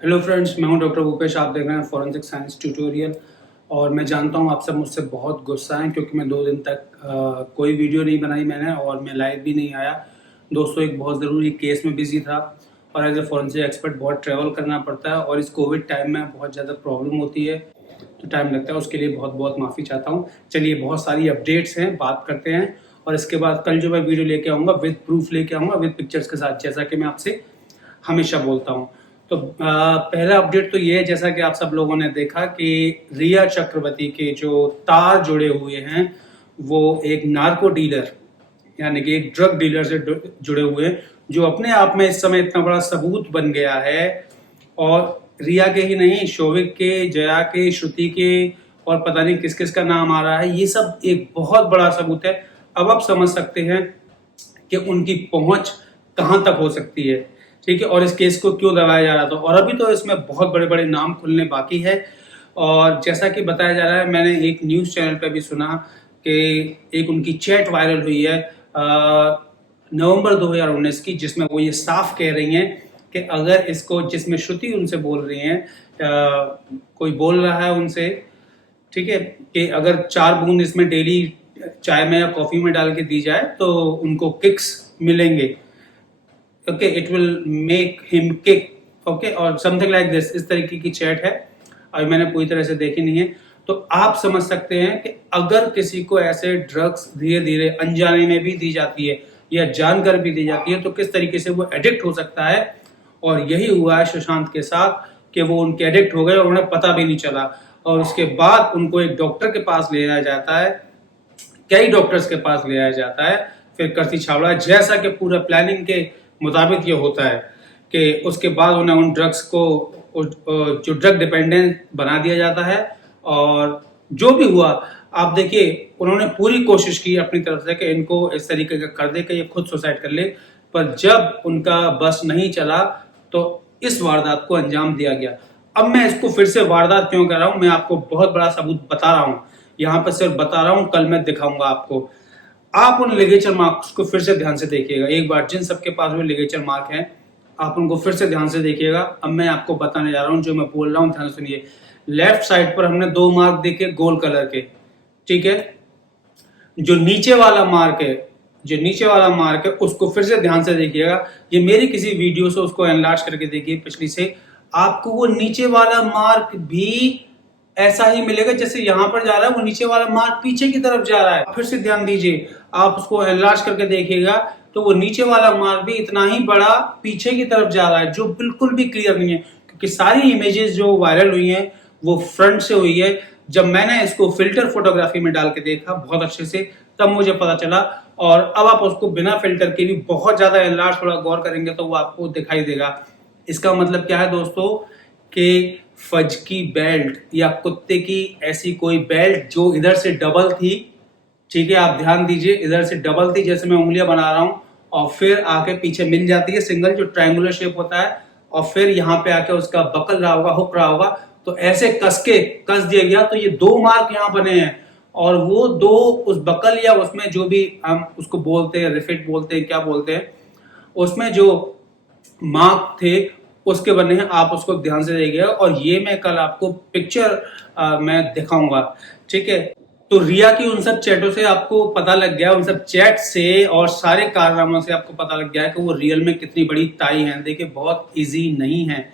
Hello friends, मैं हूं doctor Bhupesh. आप देख रहे हैं फॉरेंसिक साइंस ट्यूटोरियल। और मैं जानता हूं आप सब मुझसे बहुत गुस्सा हैं क्योंकि मैं 2 दिन तक कोई वीडियो नहीं बनाई मैंने और मैं लाइव भी नहीं आया। दोस्तों, एक बहुत ज़रूरी केस में बिजी था और एज ए फॉरेंसिक एक्सपर्ट बहुत ट्रैवल करना पड़ता है और इस कोविड टाइम में बहुत ज़्यादा प्रॉब्लम होती है, तो टाइम लगता है। उसके लिए बहुत बहुत माफ़ी चाहता हूँ। चलिए, बहुत सारी अपडेट्स हैं, बात करते हैं। और इसके बाद कल जो मैं वीडियो लेके आऊँगा विद प्रूफ लेके आऊँगा, विद पिक्चर्स के साथ, जैसा कि मैं आपसे हमेशा बोलता हूँ। तो पहला अपडेट तो ये है, जैसा कि आप सब लोगों ने देखा कि रिया चक्रवर्ती के जो तार जुड़े हुए हैं वो एक नार्को डीलर यानी कि एक ड्रग डीलर से जुड़े हुए हैं, जो अपने आप में इस समय इतना बड़ा सबूत बन गया है। और रिया के ही नहीं, शोविक के, जया के, श्रुति के और पता नहीं किस किस का नाम आ रहा है। ये सब एक बहुत बड़ा सबूत है। अब आप समझ सकते हैं कि उनकी पहुंच कहां तक हो सकती है। ठीक है, और इस केस को क्यों दबाया जा रहा था। और अभी तो इसमें बहुत बड़े बड़े नाम खुलने बाकी है। और जैसा कि बताया जा रहा है, मैंने एक न्यूज़ चैनल पे भी सुना कि एक उनकी चैट वायरल हुई है नवंबर 2019 की, जिसमें वो ये साफ कह रही हैं कि अगर इसको, जिसमें श्रुति उनसे बोल रही हैं, कोई बोल रहा है उनसे, ठीक है, कि अगर 4 बूंद इसमें डेली चाय में या कॉफी में डाल के दी जाए तो उनको किक्स मिलेंगे। Okay, it will make him kick. Okay, और समथिंग लाइक दिस, इस तरीके की चैट है। अभी मैंने पूरी तरह से देखी नहीं है। तो आप समझ सकते हैं कि अगर किसी को ऐसे ड्रग्स धीरे धीरे अनजाने में भी दी जाती है या जानकर भी दी जाती है तो किस तरीके से वो एडिक्ट हो सकता है। और यही हुआ है सुशांत के साथ कि वो उनके एडिक्ट हो गए और उन्हें पता भी नहीं चला। और उसके बाद उनको एक डॉक्टर के पास ले जाया जाता है, कई डॉक्टर्स के पास ले जाया जाता है, फिर कर्सी छावड़ा, जैसा कि पूरा प्लानिंग के मुताबिक ये होता है कि उसके बाद उन्हें उन ड्रग्स को जो ड्रग डिपेंडेंट बना दिया जाता है। और जो भी हुआ, आप देखिए, उन्होंने पूरी कोशिश की अपनी तरफ से कि इनको इस तरीके का कर दे कि ये खुद सुसाइड कर ले। पर जब उनका बस नहीं चला तो इस वारदात को अंजाम दिया गया। अब मैं इसको फिर से वारदात क्यों कर रहा हूं, मैं आपको बहुत बड़ा सबूत बता रहा हूं। यहाँ पर सिर्फ बता रहा हूं, कल मैं दिखाऊंगा आपको। आप उन लिगेचर मार्क्स को फिर से ध्यान से देखिएगा एक बार। जिन सबके पास भी लिगेचर मार्क हैं, आप उनको फिर से ध्यान से देखिएगा। अब मैं आपको बताने जा रहा हूं, जो मैं बोल रहा हूं ध्यान सुनिए। लेफ्ट साइड पर हमने 2 मार्क देखे गोल्ड कलर के, ठीक है। जो नीचे वाला मार्क है, जो नीचे वाला मार्क है, उसको फिर से ध्यान से देखिएगा। ये मेरी किसी वीडियो से उसको एनलार्ज करके देखिए पिछली से, आपको वो नीचे वाला मार्क भी ऐसा ही मिलेगा जैसे यहां पर जा रहा है, वो नीचे वाला मार्क पीछे की तरफ जा रहा है। फिर से ध्यान दीजिए, आप उसको एनलार्ज करके देखिएगा तो वो नीचे वाला मार्क भी इतना ही बड़ा पीछे की तरफ जा रहा है, जो बिल्कुल भी क्लियर नहीं है क्योंकि सारी इमेजेस जो वायरल हुई हैं वो फ्रंट से हुई है। जब मैंने इसको फिल्टर फोटोग्राफी में डाल के देखा बहुत अच्छे से, तब मुझे पता चला। और अब आप उसको बिना फिल्टर के भी बहुत ज्यादा एनलार्ज थोड़ा गौर करेंगे तो वो आपको दिखाई देगा। इसका मतलब क्या है दोस्तों, कि फज की बेल्ट या कुत्ते की ऐसी कोई बेल्ट जो इधर से डबल थी, ठीक है, आप ध्यान दीजिए, इधर से डबल थी, जैसे मैं उंगलियां बना रहा हूं, और फिर आके पीछे मिल जाती है सिंगल, जो ट्रायंगुलर शेप होता है, और फिर यहाँ पे आके उसका बकल रहा होगा, हुक रहा होगा, तो ऐसे कस दिया गया तो ये 2 मार्क यहाँ बने हैं। और वो 2 उस बकल या उसमें जो भी हम उसको बोलते हैं, रिफिट बोलते हैं, क्या बोलते हैं, उसमें जो मार्क थे उसके बने हैं। आप उसको ध्यान से देखिएगा और ये मैं कल आपको पिक्चर मैं दिखाऊंगा, ठीक है। तो रिया की उन सब चैटों से आपको पता लग गया, उन सब चैट से और सारे कारनामों से आपको पता लग गया है कि वो रियल में कितनी बड़ी ताई हैं। देखिए, बहुत इजी नहीं है।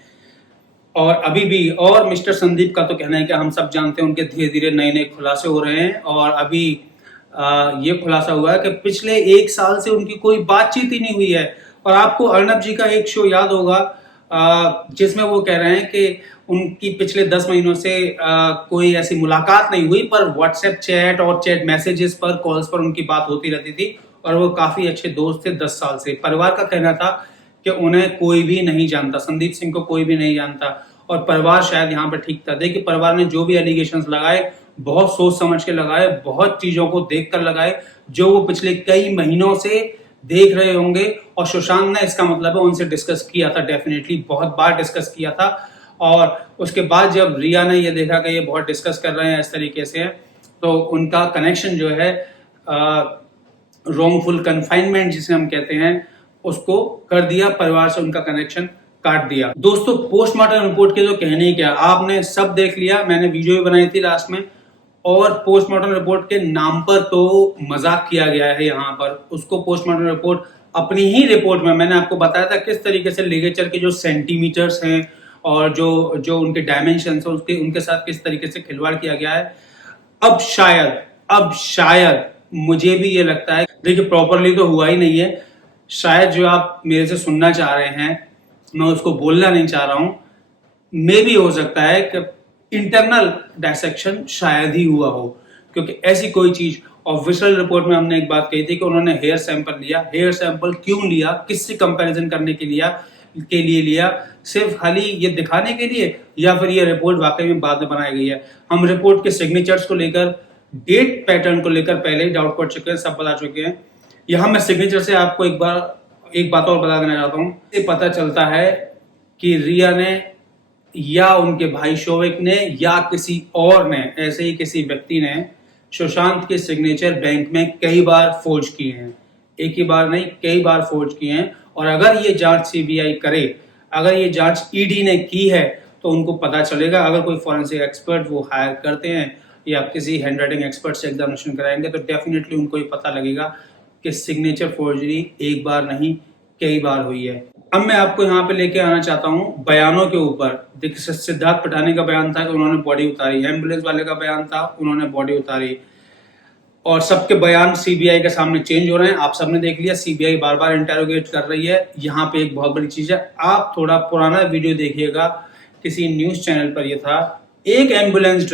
और अभी भी, और मिस्टर संदीप का तो कहना है कि हम सब जानते हैं उनके धीरे धीरे नए नए खुलासे हो रहे हैं। और अभी ये खुलासा हुआ है कि पिछले 1 साल से उनकी कोई बातचीत ही नहीं हुई है। और आपको अर्नब जी का एक शो याद होगा जिसमें वो कह रहे हैं कि उनकी पिछले 10 महीनों से कोई ऐसी मुलाकात नहीं हुई, पर व्हाट्सएप चैट और चैट मैसेजेस पर, कॉल्स पर उनकी बात होती रहती थी। और वो काफी अच्छे दोस्त थे 10 साल से। परिवार का कहना था कि उन्हें कोई भी नहीं जानता, संदीप सिंह को कोई भी नहीं जानता। और परिवार शायद यहाँ पर ठीक था। देखिए, परिवार ने जो भी एलिगेशंस लगाए बहुत सोच समझ के लगाए, बहुत चीजों को देख कर लगाए, जो वो पिछले कई महीनों से देख रहे होंगे। और सुशांत ने, इसका मतलब है, उनसे डिस्कस किया था, डेफिनेटली बहुत बार डिस्कस किया था। और उसके बाद जब रिया ने ये देखा कि ये बहुत डिस्कस कर रहे हैं इस तरीके से, तो उनका कनेक्शन जो है रॉन्गफुल कन्फाइनमेंट जिसे हम कहते हैं, उसको कर दिया, परिवार से उनका कनेक्शन काट दिया। दोस्तों पोस्टमार्टम रिपोर्ट के तो कहने ही क्या, आपने सब देख लिया, मैंने वीडियो भी बनाई थी लास्ट में। और पोस्टमार्टम रिपोर्ट के नाम पर तो मजाक किया गया है यहाँ पर। उसको पोस्टमार्टम रिपोर्ट अपनी ही रिपोर्ट में मैंने आपको बताया था किस तरीके से लिगेचर के जो सेंटीमीटर्स हैं और जो उनके डायमेंशंस हैं उनके साथ किस तरीके से खिलवाड़ किया गया है। अब शायद मुझे भी ये लगता है, देखिए प्रॉपरली तो हुआ ही नहीं है, शायद जो आप मेरे से सुनना चाह रहे हैं मैं उसको बोलना नहीं चाह रहा हूं। मे भी हो सकता है कि इंटरनल डायसेक्शन शायद ही हुआ हो, क्योंकि ऐसी कोई चीज ऑफिशियल रिपोर्ट में हमने एक बात कही थी कि उन्होंने हेयर सैंपल लिया। हेयर सैंपल क्यों लिया, किससे कंपैरिजन करने के लिए लिया, सिर्फ खाली ये दिखाने के लिए, या फिर ये रिपोर्ट वाकई में बाद में बनाई गई है। हम रिपोर्ट के सिग्नेचर्स को लेकर, डेट पैटर्न को लेकर पहले ही डाउट कर चुके हैं, सब बता चुके हैं। यहां मैं सिग्नेचर से आपको एक बात और बता देना चाहता हूं। ये पता चलता है कि रिया ने या उनके भाई शोविक ने या किसी और ने, ऐसे ही किसी व्यक्ति ने सुशांत के सिग्नेचर बैंक में कई बार फोर्ज किए हैं। एक ही बार नहीं, कई बार फोर्ज किए हैं। और अगर ये जांच सीबीआई करे, अगर ये जांच ईडी ने की है, तो उनको पता चलेगा। अगर कोई फॉरेंसिक एक्सपर्ट वो हायर करते हैं या किसी हैंड राइटिंग एक्सपर्ट से एग्जामिनेशन कराएंगे, तो डेफिनेटली उनको ये पता लगेगा कि सिग्नेचर फोर्जरी एक बार नहीं कई बार हुई है। अब मैं आपको यहाँ पे लेके आना चाहता हूँ बयानों के ऊपर। देखिए सिद्धार्थ पठानी का बयान था कि उन्होंने बॉडी उतारी, एम्बुलेंस वाले का बयान था उन्होंने बॉडी उतारी, और सबके बयान सीबीआई के सामने चेंज हो रहे हैं। आप सबने देख लिया, सीबीआई बार बार इंटेरोगेट कर रही है। यहाँ पे एक बहुत बड़ी चीज है, आप थोड़ा पुराना वीडियो देखिएगा, किसी न्यूज चैनल पर यह था, एक एम्बुलेंस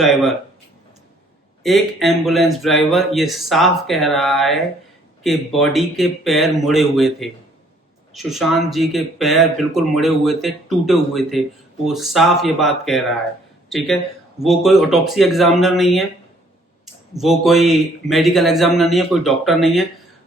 ड्राइवर ये साफ कह रहा है कि बॉडी के पैर मुड़े हुए थे, सुशांत जी के पैर बिल्कुल मुड़े हुए थे, टूटे हुए थे, वो साफ ये बात कह रहा है। ठीक है, वो कोई ऑटोप्सी एग्जामिनर नहीं है, वो कोई मेडिकल एग्जामिनर नहीं है, कोई डॉक्टर नहीं है,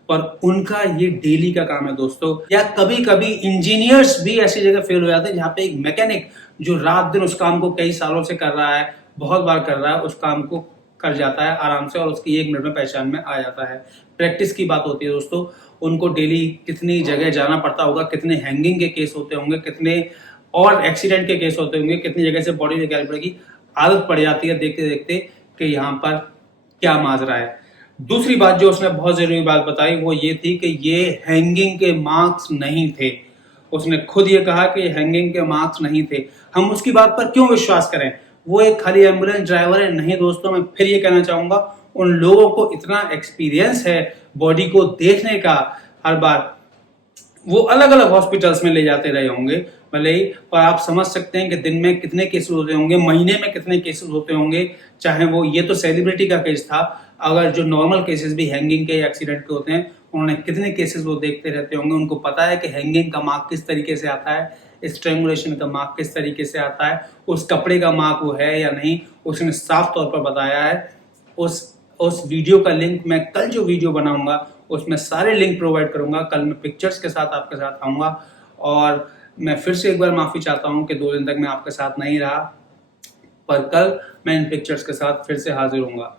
पर उनका ये डेली का काम है दोस्तों। या कभी कभी इंजीनियर्स भी ऐसी जगह फेल हो जाते हैं जहाँ पे एक मैकेनिक जो रात दिन उस काम को कई सालों से कर रहा है, बहुत बार कर रहा है, उस काम को कर जाता है आराम से और उसकी 1 मिनट में पहचान में आ जाता है। प्रैक्टिस की बात होती है दोस्तों। उनको डेली कितनी जगह जाना पड़ता होगा, कितने हैंगिंग के केस होते होंगे, कितने और एक्सीडेंट के केस होते होंगे, कितनी जगह से बॉडी निकालनी पड़ेगी, आदत पड़ जाती है देखते देखते कि यहाँ पर क्या माजरा है। दूसरी बात जो उसने बहुत जरूरी बात बताई वो ये थी कि ये हैंगिंग के मार्क्स नहीं थे। उसने खुद ये कहा कि हैंगिंग के मार्क्स नहीं थे। हम उसकी बात पर क्यों विश्वास करें, वो एक खाली एम्बुलेंस ड्राइवर है? नहीं दोस्तों, मैं फिर ये कहना चाहूंगा, उन लोगों को इतना एक्सपीरियंस है बॉडी को देखने का, हर बार वो अलग अलग हॉस्पिटल्स में ले जाते रहे होंगे भले ही, पर आप समझ सकते हैं कि दिन में कितने केसेस होते होंगे, महीने में कितने केसेस होते होंगे। चाहे वो, ये तो सेलिब्रिटी का केस था, अगर जो नॉर्मल केसेस भी हैंगिंग के एक्सीडेंट के होते हैं, उन्होंने कितने केसेस वो देखते रहते होंगे। उनको पता है कि हैंगिंग का मार्क किस तरीके से आता है, स्ट्रैंगुलेशन का मार्क किस तरीके से आता है, उस कपड़े का मार्क वो है या नहीं, उसने साफ तौर पर बताया है। उस वीडियो का लिंक मैं कल जो वीडियो बनाऊंगा उसमें सारे लिंक प्रोवाइड करूंगा। कल मैं पिक्चर्स के साथ आपके साथ आऊंगा। और मैं फिर से एक बार माफी चाहता हूं कि 2 दिन तक मैं आपके साथ नहीं रहा, पर कल मैं इन पिक्चर्स के साथ फिर से हाजिर हूंगा।